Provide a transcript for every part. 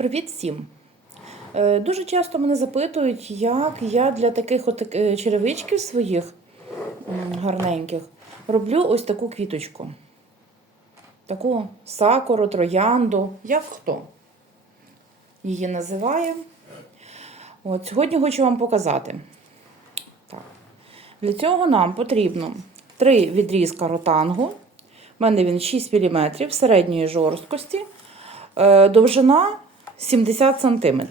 Привіт всім! Е, Дуже часто мене запитують, як я для таких от е, черевичків своїх гарненьких роблю ось таку квіточку. Таку сакуру, троянду, як хто її називає. От, сьогодні хочу вам показати. Так. Для цього нам потрібно три відрізка ротангу. У мене він 6 мм середньої жорсткості. Е, Довжина 70 см.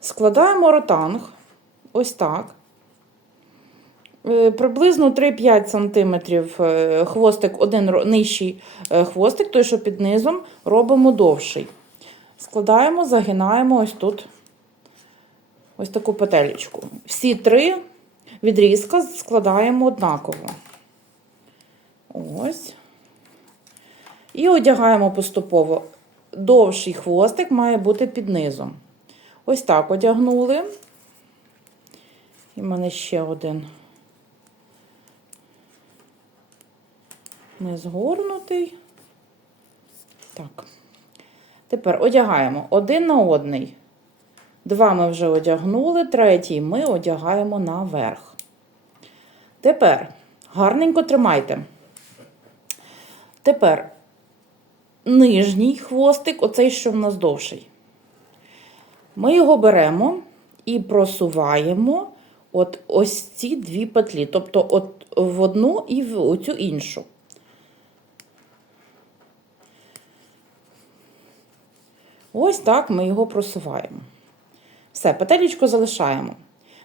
Складаємо ротанг ось так. Е, Приблизно 3-5 см е, хвостик, один нижчий е, хвостик, той, що під низом, робимо довший. Складаємо, загинаємо ось тут ось таку петелечку. Всі три відрізка складаємо однаково. Ось. І одягаємо поступово. Довший хвостик має бути під низом. Ось так одягнули. І в мене ще один не згорнутий. Так. Тепер одягаємо один на одний. Два ми вже одягнули, третій ми одягаємо наверх. Тепер гарненько тримайте. Тепер нижній хвостик, оцей, що в нас довший. Ми його беремо і просуваємо от ось ці дві петлі, тобто от в одну і в оцю іншу. Ось так ми його просуваємо. Все, петелечку залишаємо.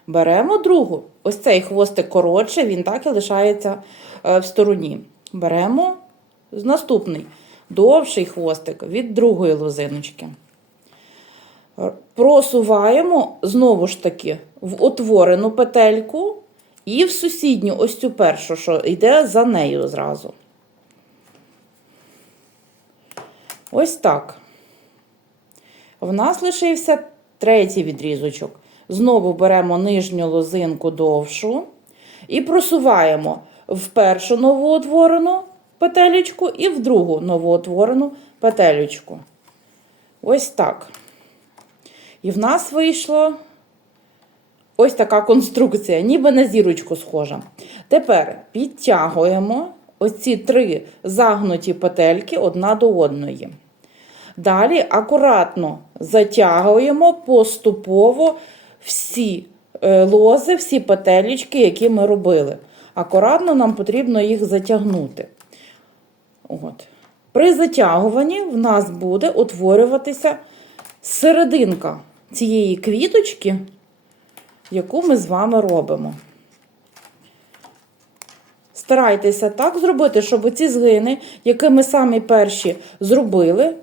Беремо другу. Ось цей хвостик коротше, він так і лишається е, в стороні. Беремо наступний довший хвостик від другої лозиночки. Просуваємо знову ж таки в отворену петельку і в сусідню, ось цю першу, що йде за нею зразу. Ось так. В нас лишився третій відрізочок. Знову беремо нижню лозинку довшу і просуваємо в першу новоутворену петелечку і в другу новоутворену петелечку. Ось так. І в нас вийшло ось така конструкція, ніби на зірочку схожа. Тепер підтягуємо оці три загнуті петельки одна до одної. Далі акуратно затягуємо поступово всі е, лози, всі петелечки, які ми робили. Акуратно нам потрібно їх затягнути. От. При затягуванні в нас буде утворюватися серединка цієї квіточки, яку ми з вами робимо. Старайтеся так зробити, щоб ці згини, які ми самі перші зробили,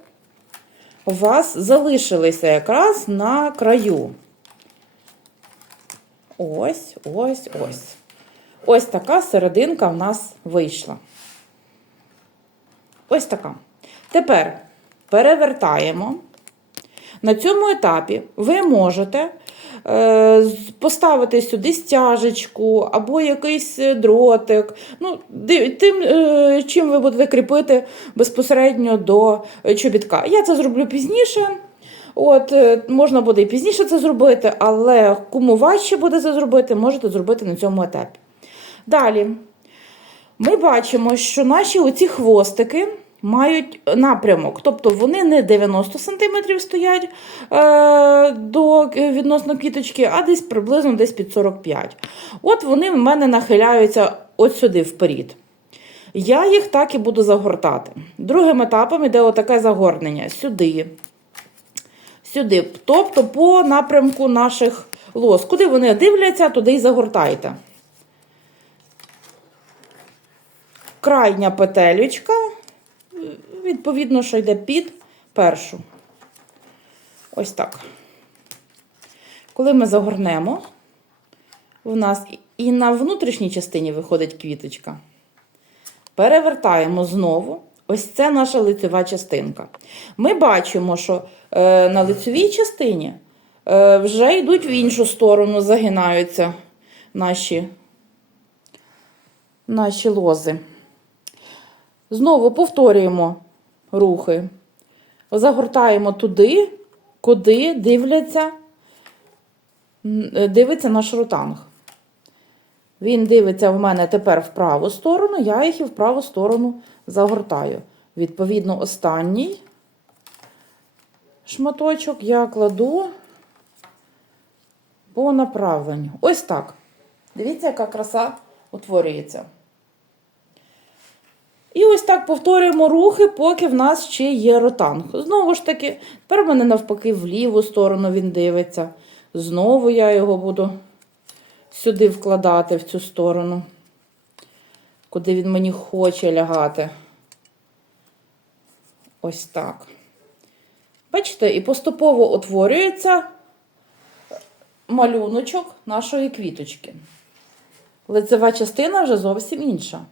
у вас залишилися якраз на краю. Ось, ось, ось. Ось така серединка в нас вийшла. Ось така. Тепер перевертаємо. На цьому етапі ви можете е, поставити сюди стяжечку або якийсь е, дротик. Ну, тим, е, чим ви будете кріпити безпосередньо до чобітка. Я це зроблю пізніше. От, можна буде і пізніше це зробити, але кому важче буде це зробити, можете зробити на цьому етапі. Далі ми бачимо, що наші оці хвостики мають напрямок, тобто вони не 90 см стоять е, до е, відносно квіточки, а десь приблизно десь під 45 От вони в мене нахиляються от сюди вперед. Я їх так і буду загортати. Другим етапом іде отаке загорнення сюди, сюди, тобто по напрямку наших лос. Куди вони дивляться, туди і загортайте. крайня петелечка, відповідно, що йде під першу. Ось так. Коли ми загорнемо, в нас і на внутрішній частині виходить квіточка. Перевертаємо знову. Ось це наша лицева частинка. Ми бачимо, що е, на лицевій частині е, вже йдуть в іншу сторону, загинаються наші, наші лози. Знову повторюємо рухи. загортаємо туди, куди дивляться, е, дивиться наш ротанг. Він дивиться в мене тепер в праву сторону, я їх і в праву сторону загортаю. Відповідно, останній шматочок я кладу по направленню. Ось так. Дивіться, яка краса утворюється. І ось так повторюємо рухи, поки в нас ще є ротанг. Знову ж таки, тепер в мене навпаки в ліву сторону він дивиться. Знову я його буду сюди вкладати в цю сторону, куди він мені хоче лягати. Ось так. Бачите, і поступово утворюється малюночок нашої квіточки. Лицева частина вже зовсім інша.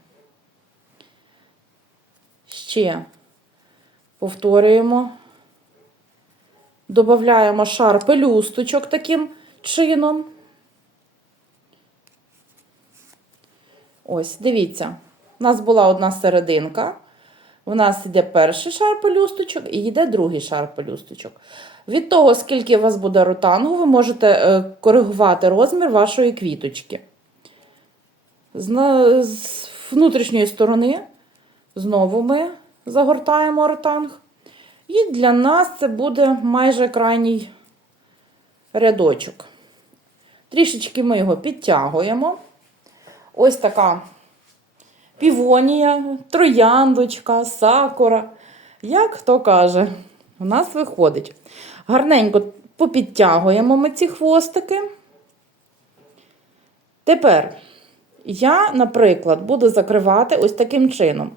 Ще повторюємо. Додаємо шар пелюсточок таким чином. Ось, дивіться, у нас була одна серединка. У нас йде перший шар пелюсточок і йде другий шар пелюсточок. Від того, скільки у вас буде ротангу, ви можете е, коригувати розмір вашої квіточки. З внутрішньої сторони знову ми загортаємо ротанг. І для нас це буде майже крайній рядочок. Трішечки ми його підтягуємо. Ось така півонія, трояндочка, сакура. Як хто каже, у нас виходить. Гарненько попідтягуємо ми ці хвостики. Тепер я, наприклад, буду закривати ось таким чином.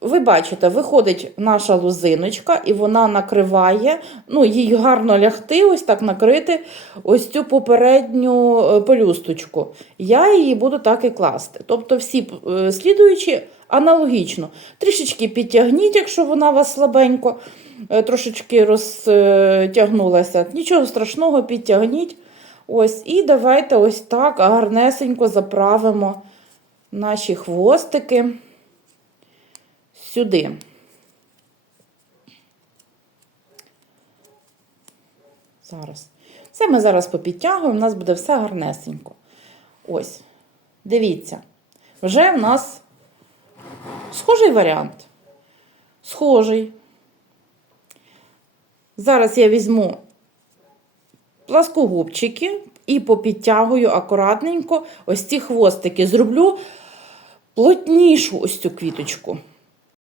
Ви бачите, виходить наша лозиночка, і вона накриває, ну, їй гарно лягти, ось так накрити ось цю попередню е, пелюсточку. Я її буду так і класти. Тобто, всі е, слідуючі аналогічно. Трішечки підтягніть, якщо вона вас слабенько, е, трошечки розтягнулася. Нічого страшного, підтягніть. Ось, і давайте ось так гарнесенько заправимо наші хвостики сюди. Зараз. Це ми зараз попідтягуємо, у нас буде все гарнесенько. Ось. Дивіться. Вже в нас схожий варіант. Схожий. Зараз я візьму пласкогубчики і попідтягую акуратненько ось ці хвостики. Зроблю плотнішу ось цю квіточку.